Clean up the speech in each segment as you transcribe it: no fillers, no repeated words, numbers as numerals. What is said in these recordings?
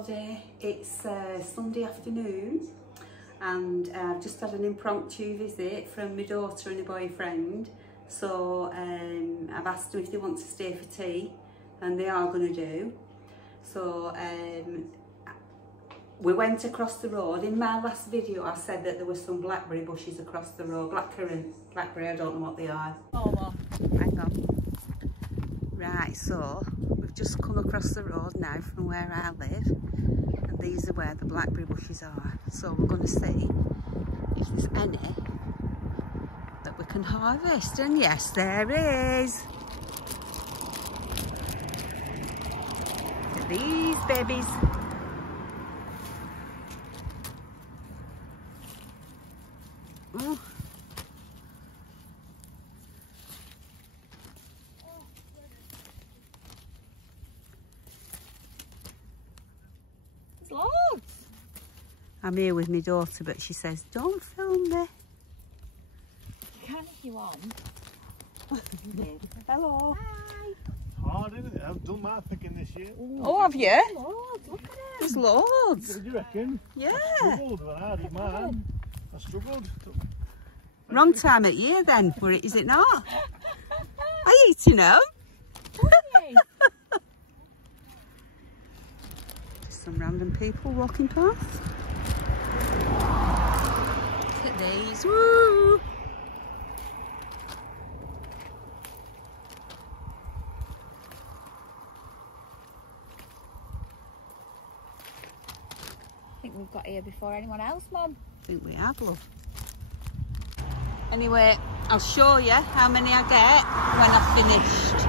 everybody, it's Sunday afternoon and I've just had an impromptu visit from my daughter and her boyfriend, so I've asked them if they want to stay for tea, and they are going to do. So we went across the road. In my last video I said that there were some blackberry bushes across the road. Blackberry, I don't know what they are. Oh, hang on. Right, so we've just come across the road now from where I live, and these are where the blackberry bushes are. So we're going to see if there's any that we can harvest, and yes, there is. Look at these babies. Ooh. loads. I'm here with my daughter, but she says, don't film me. You can if you want. Hello. Hi. Hard, isn't it? I've done my picking this year. Ooh. Oh, have you? Loads, look at it. There's loads. What do you reckon? Yeah. I struggled when I did mine. I struggled. Wrong time of year then, is it not? Are you eating them? Just some random people walking past. Look at these. Woo! I think we've got here before anyone else, Mum. I think we have, love. Anyway, I'll show you how many I get when I've finished.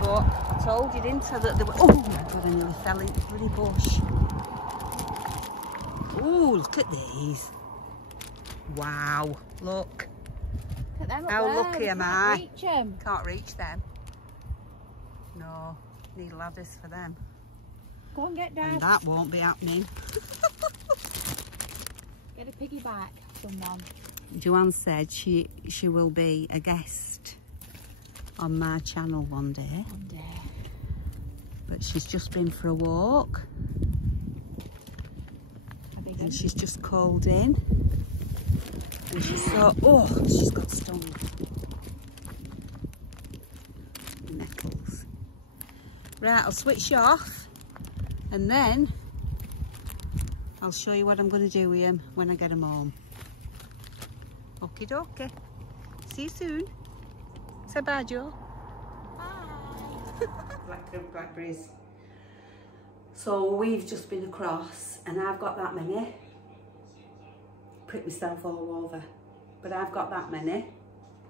But I told you, didn't I, that there were... Oh my God, I nearly fell into the bloody bush. Oh, look at these. Wow, look. Look at them up How there. lucky am I? Reach them. Can't reach them. No, need ladders for them. Go on, get down. And that won't be happening. Get a piggyback, someone. Joanne said she will be a guest on my channel one day. One day. But she's just been for a walk. And she's just called in. And she saw, oh, she's got stung. Nettles. Right, I'll switch off. And then I'll show you what I'm going to do with them when I get them home. Okie dokie. See you soon. Say bye, Joe. Bye. Blackberries. So we've just been across and I've got that many. Prick myself all over. But I've got that many.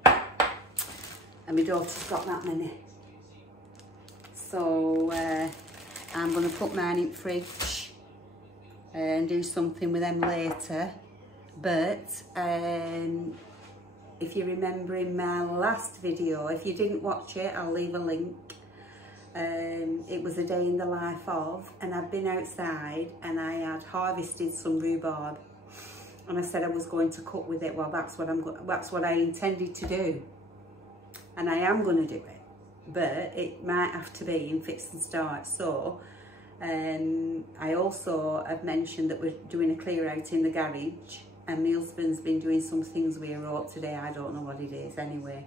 And my daughter's got that many. So I'm going to put mine in the fridge and do something with them later. But if you remember in my last video, if you didn't watch it, I'll leave a link. It was a day in the life of, and I'd been outside and I had harvested some rhubarb, and I said I was going to cook with it. Well, that's what I intended to do, and I am going to do it, but it might have to be in fits and starts. So I also have mentioned that we're doing a clear out in the garage. And my husband's been doing some things we wrote today. I don't know what it is. Anyway,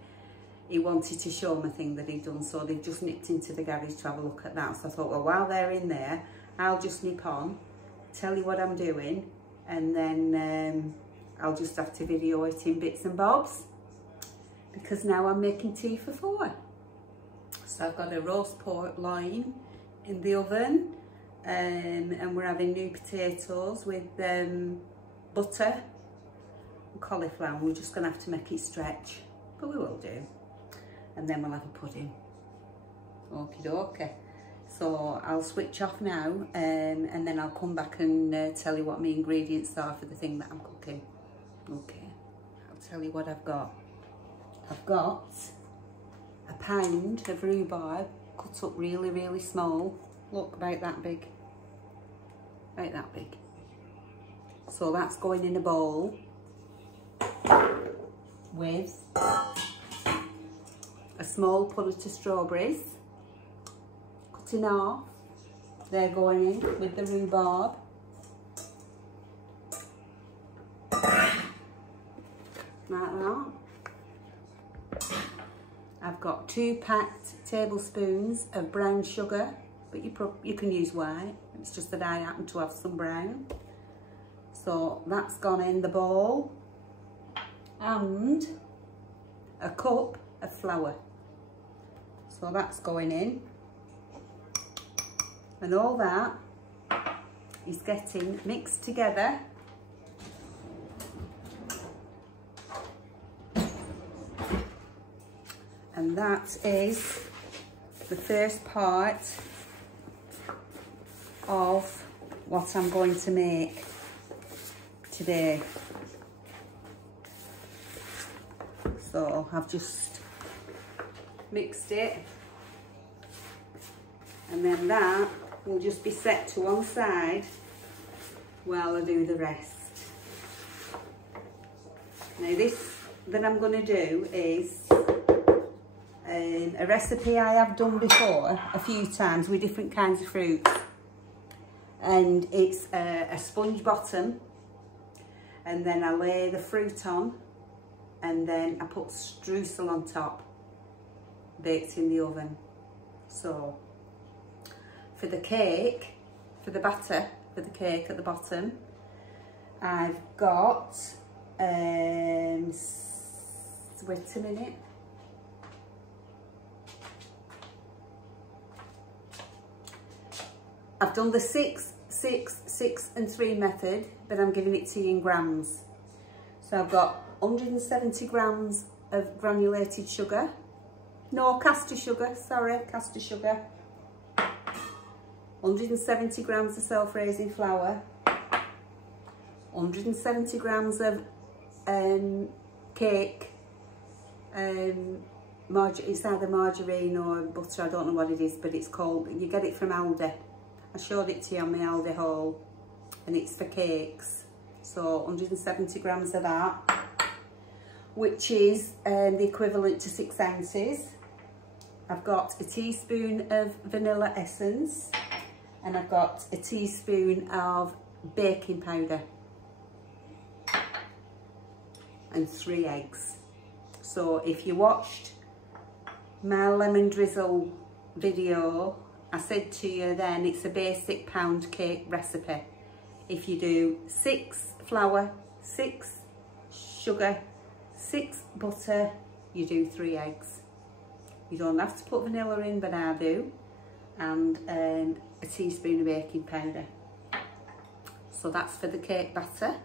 he wanted to show me a thing that he'd done, so they've just nipped into the garage to have a look at that. So I thought, well, while they're in there, I'll just nip on, tell you what I'm doing, and then I'll just have to video it in bits and bobs, because now I'm making tea for 4. So I've got a roast pork loin in the oven, and we're having new potatoes with butter and cauliflower. We're just going to have to make it stretch, but we will do. And then we'll have a pudding. Okie dokie. So I'll switch off now, and then I'll come back and tell you what my ingredients are for the thing that I'm cooking. Okay, I'll tell you what I've got. I've got a pound of rhubarb cut up really, really small. Look, about that big. About that big. So that's going in a bowl with a small punnet of strawberries, cut in half, They're going in with the rhubarb. Like that. I've got 2 packed tablespoons of brown sugar, but you can use white. It's just that I happen to have some brown. So that's gone in the bowl. And a cup of flour. So that's going in. And all that is getting mixed together. And that is the first part of what I'm going to make today. So I've just mixed it, and then that will just be set to one side while I do the rest. Now this that I'm going to do is a recipe I have done before a few times with different kinds of fruits, and it's a sponge bottom, and then I lay the fruit on, and then I put streusel on top, baked in the oven. So for the cake, for the batter for the cake at the bottom, I've got wait a minute. I've done the 6, 6, 6 and 3 method, but I'm giving it to you in grams. So I've got 170 grams of granulated sugar. No, caster sugar, sorry, caster sugar. 170 grams of self-raising flour. 170 grams of cake. It's either margarine or butter, I don't know what it is, but it's called, you get it from Aldi. I showed it to you on my Aldi haul, and it's for cakes. So 170 grams of that, which is the equivalent to 6 ounces. I've got a teaspoon of vanilla essence, and I've got a teaspoon of baking powder, and 3 eggs. So if you watched my lemon drizzle video, I said to you then it's a basic pound cake recipe. If you do 6 flour, 6 sugar, 6 butter, you do 3 eggs. You don't have to put vanilla in, but I do, and a teaspoon of baking powder. So that's for the cake batter.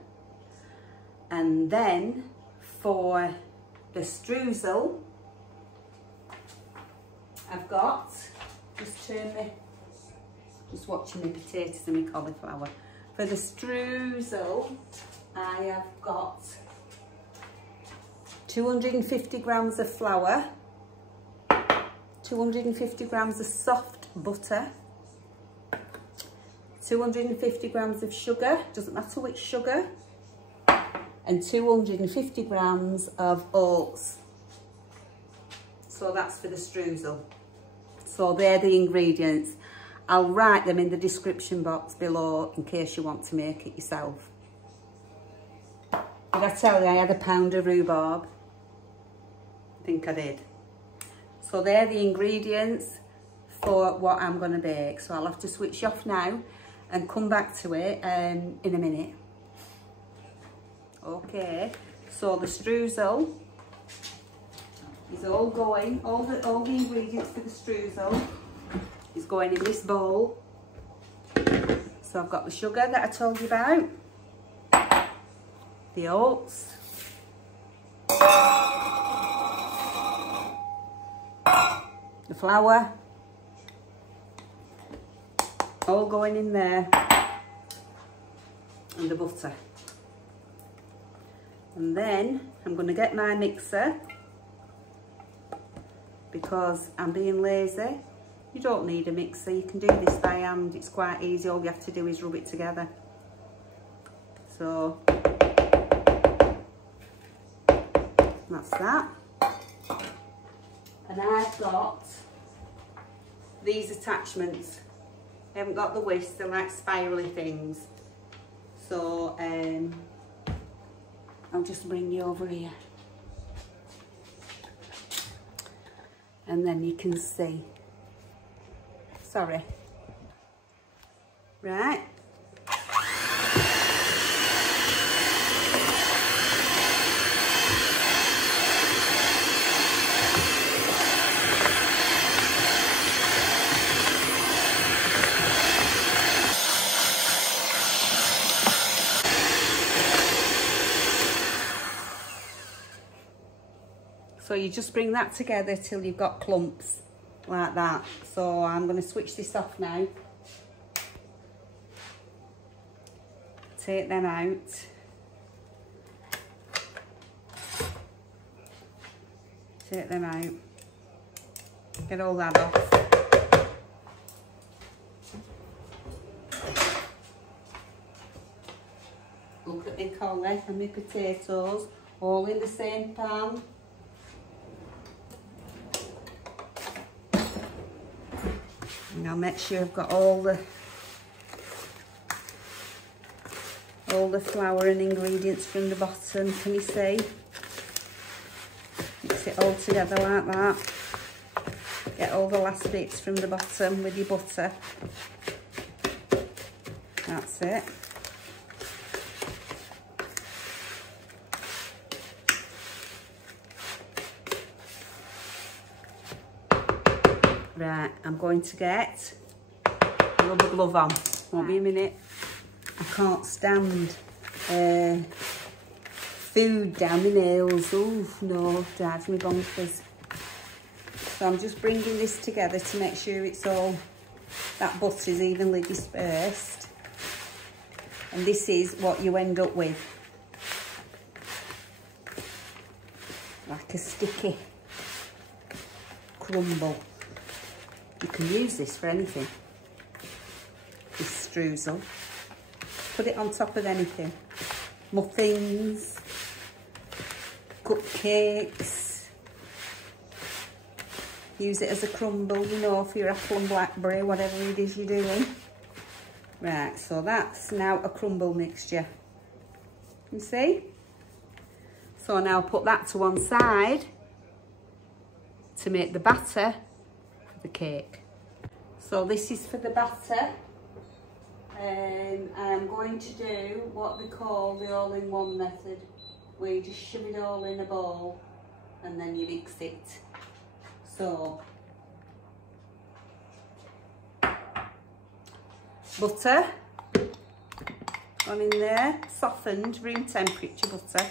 And then for the streusel, I've got, just watching my potatoes and my cauliflower. For the streusel, I have got 250 grams of flour, 250 grams of soft butter, 250 grams of sugar, doesn't matter which sugar, and 250 grams of oats. So that's for the streusel. So they're the ingredients. I'll write them in the description box below in case you want to make it yourself. Did I tell you I had a pound of rhubarb? I think I did. So they're the ingredients for what I'm going to bake. So I'll have to switch off now and come back to it in a minute. Okay, so the streusel is all going, all the ingredients for the streusel is going in this bowl. So I've got the sugar that I told you about, the oats, the flour, all going in there, and the butter. And then I'm going to get my mixer, because I'm being lazy. You don't need a mixer, you can do this by hand, it's quite easy, all you have to do is rub it together. So that's that. And I've got these attachments. I haven't got the whisk, they're like spirally things. So I'll just bring you over here. And then you can see. Sorry. Right. So you just bring that together till you've got clumps like that. So I'm going to switch this off now. Take them out. Take them out. Get all that off. Look at my collie and my potatoes all in the same pan. And I'll make sure I've got all the flour and ingredients from the bottom. Can you see? Mix it all together like that. Get all the last bits from the bottom with your butter. That's it. Right, I'm going to get a rubber glove on. Won't be a minute. I can't stand food down my nails. Oh no, drives me bonkers. So I'm just bringing this together to make sure it's all, that butter's evenly dispersed. And this is what you end up with. Like a sticky crumble. You can use this for anything. This streusel. Put it on top of anything. Muffins, cupcakes. Use it as a crumble, you know, for your apple and blackberry, whatever it is you're doing. Right, so that's now a crumble mixture. You see? So now I'll put that to one side to make the batter for the cake. So this is for the batter. I'm going to do what they call the all-in-one method, where you just shove it all in a bowl and then you mix it. So, butter gone in there, softened, room temperature butter.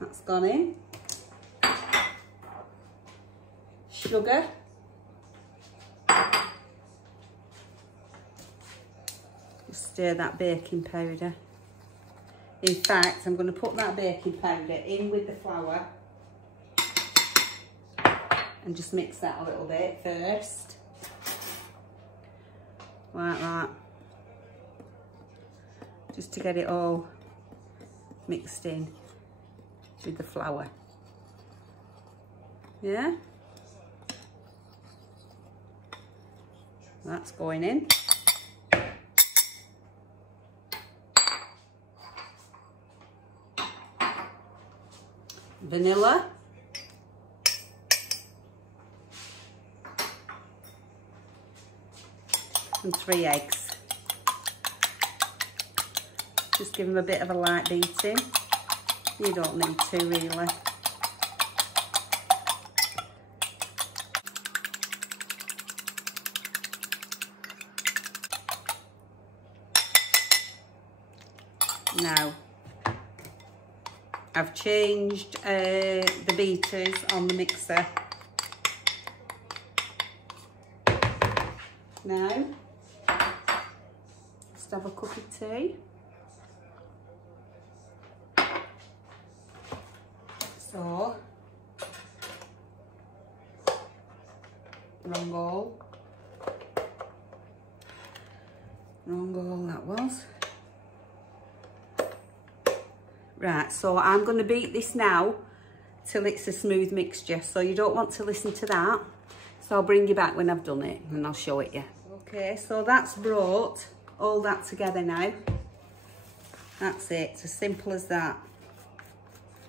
That's gone in. Sugar. Stir that baking powder. In fact, I'm going to put that baking powder in with the flour and just mix that a little bit first. Like that. Just to get it all mixed in with the flour. Yeah? That's going in. Vanilla. And 3 eggs. Just give them a bit of a light beating. You don't need to really. Now, I've changed the beaters on the mixer. Now, just have a cup of tea. So, wrong bowl. Wrong bowl that was. Right, so I'm going to beat this now till it's a smooth mixture. So you don't want to listen to that. So I'll bring you back when I've done it and I'll show it you. Okay, so that's brought all that together now. That's it, it's as simple as that.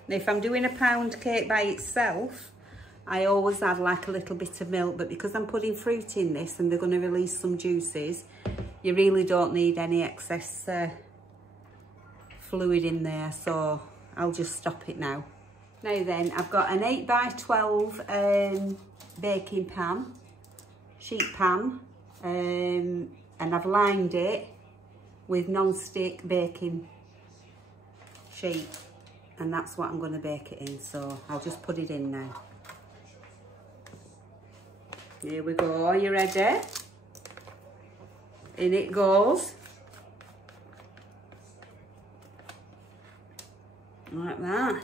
Now if I'm doing a pound cake by itself, I always add like a little bit of milk, but because I'm putting fruit in this and they're going to release some juices, you really don't need any excess fluid in there, so I'll just stop it now. Now then, I've got an 8 by 12 baking pan, sheet pan, and I've lined it with non-stick baking sheet, and that's what I'm going to bake it in, so I'll just put it in now. Here we go, are you ready? In it goes. Like that.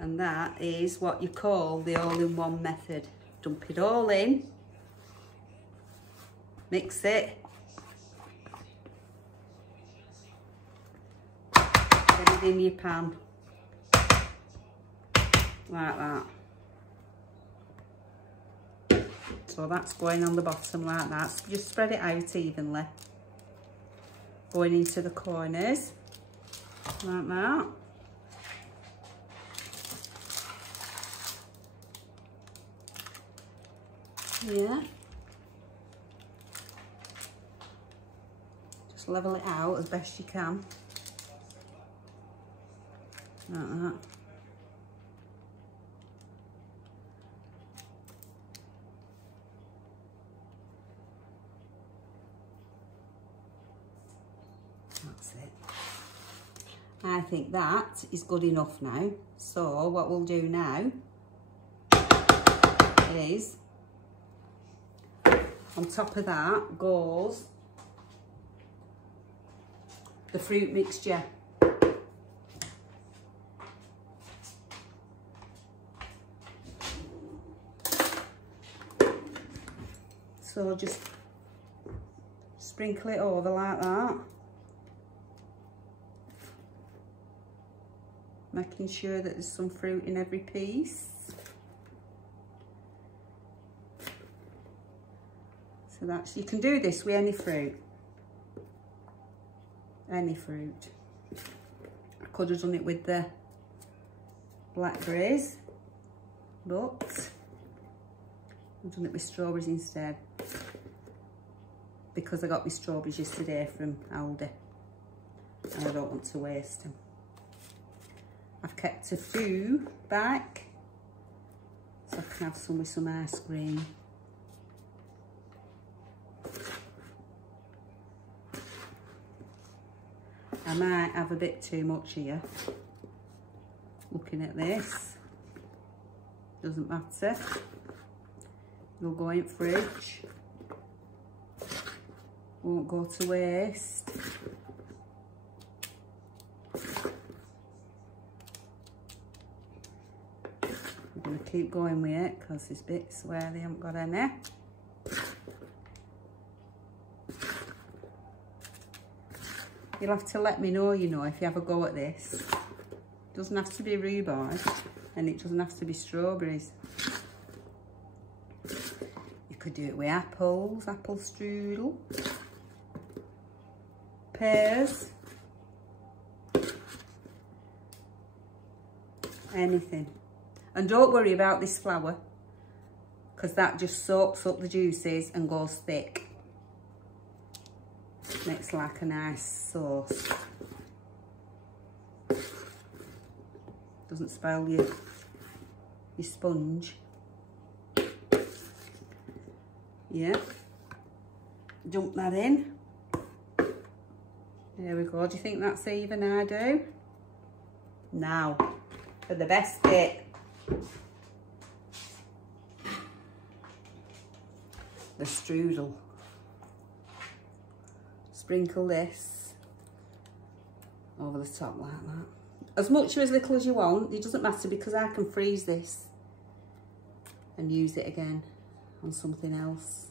And that is what you call the all-in-one method. Dump it all in, mix it, get it in your pan, like that. So that's going on the bottom like that. So just spread it out evenly, going into the corners, like that. Yeah. Just level it out as best you can. Like that. That's it. I think that is good enough now. So what we'll do now is, on top of that goes the fruit mixture. So just sprinkle it over like that, making sure that there's some fruit in every piece. So that's, you can do this with any fruit. Any fruit. I could have done it with the blackberries, but I've done it with strawberries instead, because I got my strawberries yesterday from Aldi and I don't want to waste them. I've kept a few back so I can have some with some ice cream. I might have a bit too much here. Looking at this, doesn't matter. It'll go in fridge. Won't go to waste. I'm going to keep going with it because there's bits where they haven't got any. You'll have to let me know, you know, if you have a go at this. It doesn't have to be rhubarb and it doesn't have to be strawberries. You could do it with apples, apple strudel, pears, anything. And don't worry about this flour, because that just soaks up the juices and goes thick. Makes like a nice sauce. Doesn't spoil your sponge. Yeah. Dump that in. There we go. Do you think that's even? I do. Now, for the best bit. The strudel. Sprinkle this over the top like that. As much or as little as you want, it doesn't matter, because I can freeze this and use it again on something else,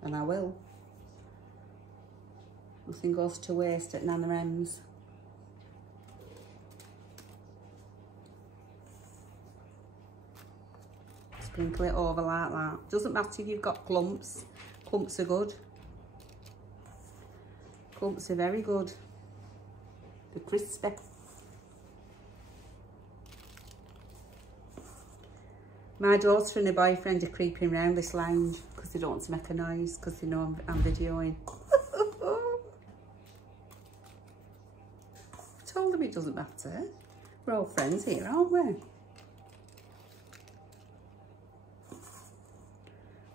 and I will. Nothing goes to waste at Nanna-M's. sprinkle it over like that. Doesn't matter if you've got clumps. Clumps are good. Clumps are very good. They're crispy. My daughter and her boyfriend are creeping around this lounge because they don't want to make a noise because they know I'm videoing. I told them it doesn't matter. We're all friends here, aren't we?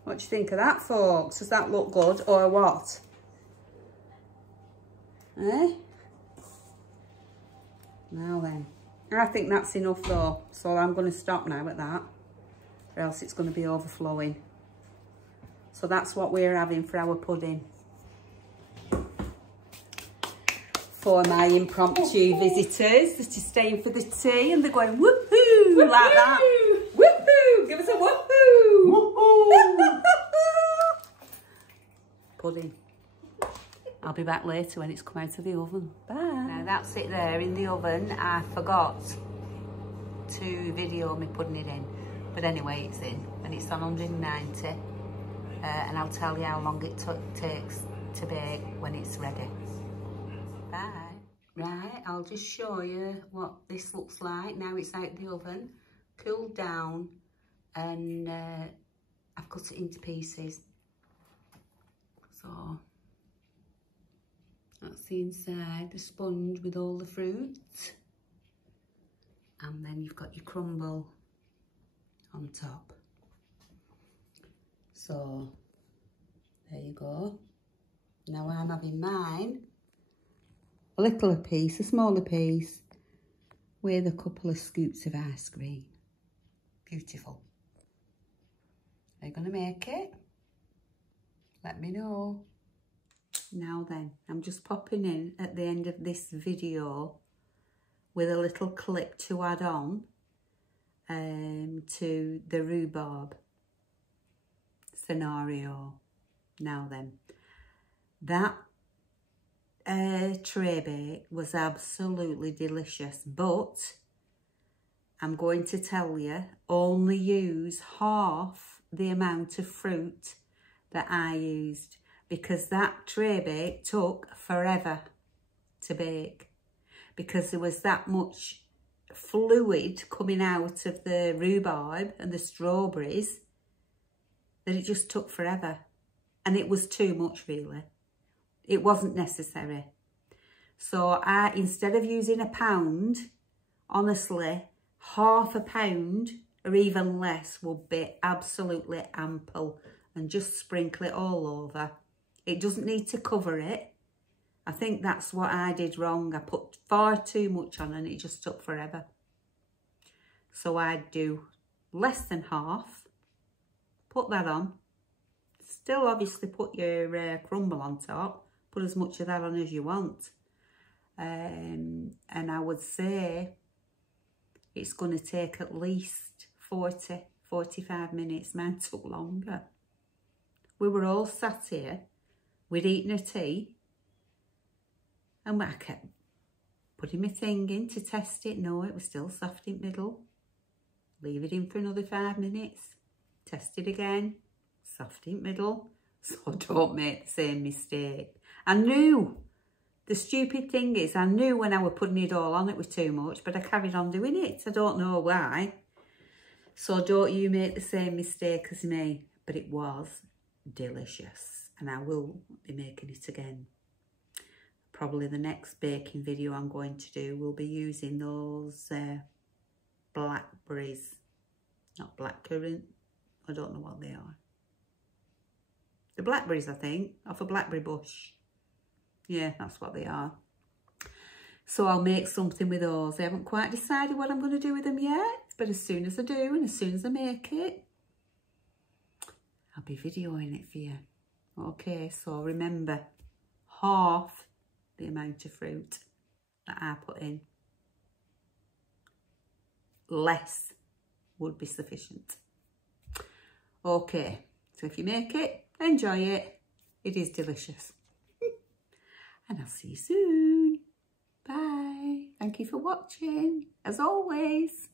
What do you think of that, folks? Does that look good or what? Eh? Now then. I think that's enough though, so I'm going to stop now at that, or else it's going to be overflowing. So that's what we're having for our pudding. For my impromptu visitors that are staying for the tea and they're going woohoo like that. Woohoo! Give us a woohoo! Woohoo! Pudding. I'll be back later when it's come out of the oven. Bye. Now that's it there in the oven. I forgot to video me putting it in. But anyway, it's in and it's on 190. And I'll tell you how long it takes to bake when it's ready. Bye. Right, I'll just show you what this looks like. Now it's out the oven, cooled down, and I've cut it into pieces. So that's the inside, the sponge with all the fruit. And then you've got your crumble on top. So there you go. Now I'm having mine, a littler piece, a smaller piece, with a couple of scoops of ice cream. Beautiful. Are you going to make it? Let me know. Now then, I'm just popping in at the end of this video with a little clip to add on to the rhubarb scenario. Now then, that tray bake was absolutely delicious, but I'm going to tell you, only use half the amount of fruit that I used, because that tray bake took forever to bake, because there was that much fluid coming out of the rhubarb and the strawberries that it just took forever. And it was too much, really. It wasn't necessary. So I, instead of using a pound, honestly, half a pound or even less would be absolutely ample, and just sprinkle it all over. It doesn't need to cover it. I think that's what I did wrong. I put far too much on and it just took forever. So I'd do less than half, put that on. Still obviously put your crumble on top. Put as much of that on as you want. And I would say it's going to take at least 40, 45 minutes. Mine took longer. We were all sat here, we'd eaten a tea, and I kept putting my thing in to test it. No, it was still soft in the middle. Leave it in for another 5 minutes. Test it again. Soft in the middle. So don't make the same mistake. I knew. The stupid thing is, I knew when I was putting it all on it was too much, but I carried on doing it. I don't know why. So don't you make the same mistake as me. But it was delicious, and I will be making it again. Probably the next baking video I'm going to do will be using those blackberries, not blackcurrant. I don't know what they are. The blackberries, I think, off a blackberry bush. Yeah, that's what they are. So I'll make something with those. I haven't quite decided what I'm going to do with them yet, but as soon as I do and as soon as I make it, I'll be videoing it for you. Okay, so remember, half the amount of fruit that I put in. Less would be sufficient. Okay, so if you make it, enjoy it. It is delicious. And I'll see you soon. Bye. Thank you for watching, as always.